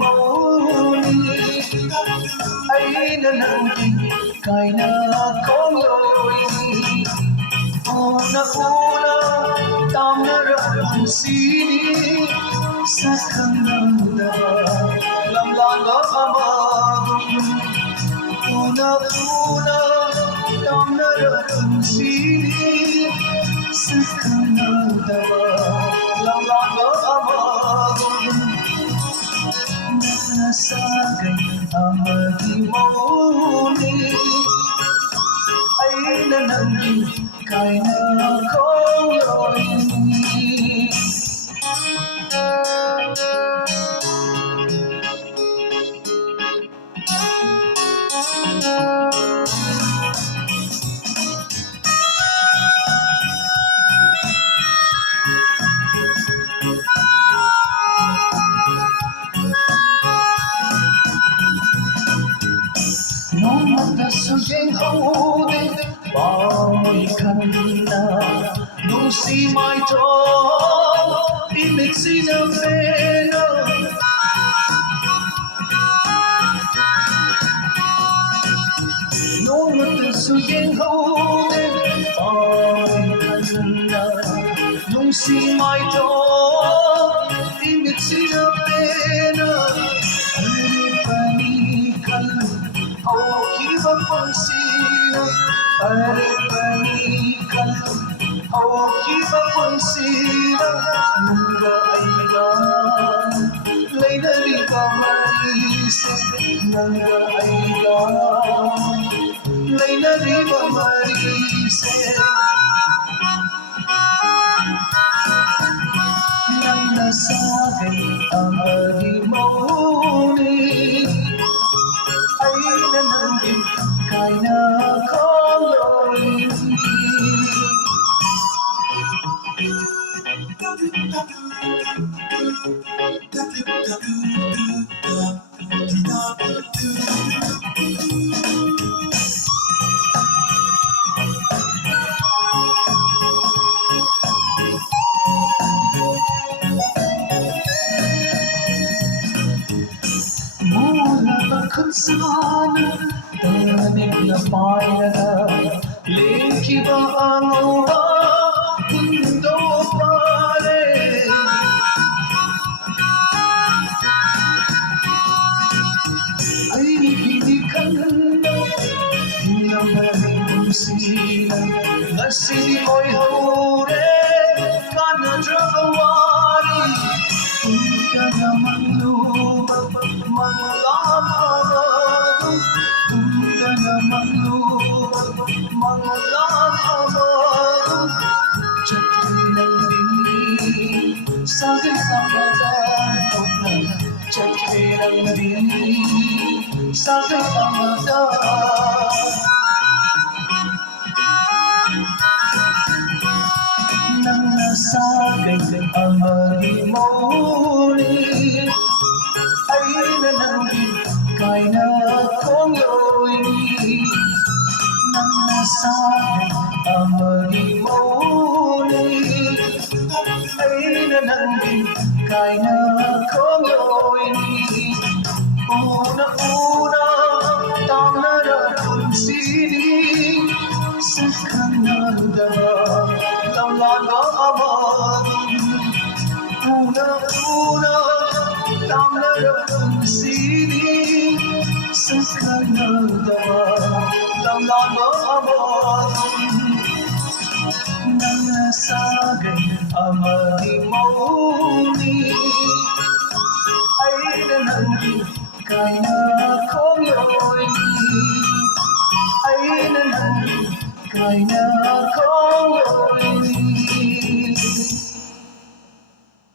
mauni aina nangi kaina kongoi una tamara sini sakanda lamlanga amagum una tamara sini sakanda lamlanga amagum nasagai amagi mauni aina nangi kaina kongoi Nonda sujeng hode Bawai kanina Nusi mai to Imixina pena Nonda sujeng hode Bawai kanina Nusi mai to Imixina pena Kiba pansina, are panikal. Kiba pansina, nunga aiga. Laina riba marise, nunga aiga. Laina riba marise. Nanga sagai amari mauni. Aina nangi kaina kongoi Mula bakhansana tanik na pairaga lekhiba angauba kundo pare ai hini kanna hinamari kumsina nasiri oi hore kana jawari kana manu Mangalam Tundana Manu Mangalam Chakri Nandini Sagai Amadan Chakri Nandini Sagai Amadan Nana Sagai Amari Mauni Aina nangi kaina kongoi Nana sagai amari mauni Aina nangi kaina kongoi Una tamnara kunsiri Sakhananda lamlanga amadum Una tamnara kunsiri Sakhananda lamlanga amadum Nana sagai amari mauni Aina nangi kaina kongoi Aina nangi kaina kongoi